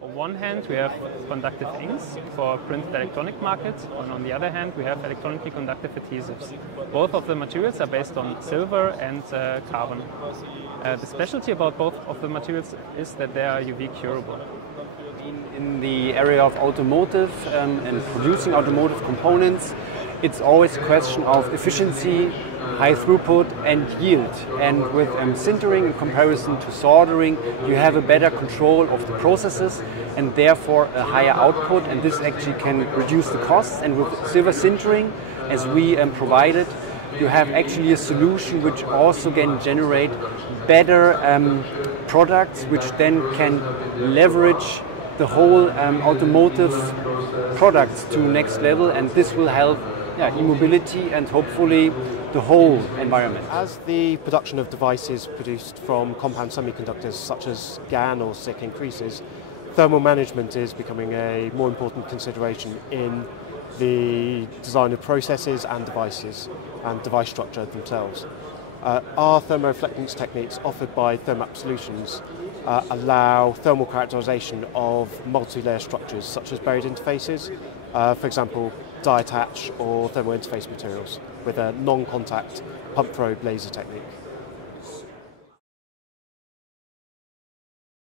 On one hand, we have conductive inks for printed electronic markets, and on the other hand, we have electronically conductive adhesives. Both of the materials are based on silver and carbon. The specialty about both of the materials is that they are UV curable. In the area of automotive and producing automotive components, it's always a question of efficiency, high throughput and yield. And with sintering in comparison to soldering, you have a better control of the processes and therefore a higher output, and this actually can reduce the costs. And with silver sintering, as we provided, you have actually a solution which also can generate better products, which then can leverage the whole automotive products to next level, and this will help e-mobility and hopefully the whole environment. As the production of devices produced from compound semiconductors such as GaN or SiC increases, thermal management is becoming a more important consideration in the design of processes and devices and device structure themselves. Our thermoreflectance techniques offered by TherMap Solutions allow thermal characterization of multi-layer structures such as buried interfaces, for example die attach or thermal interface materials with a non-contact pump probe laser technique.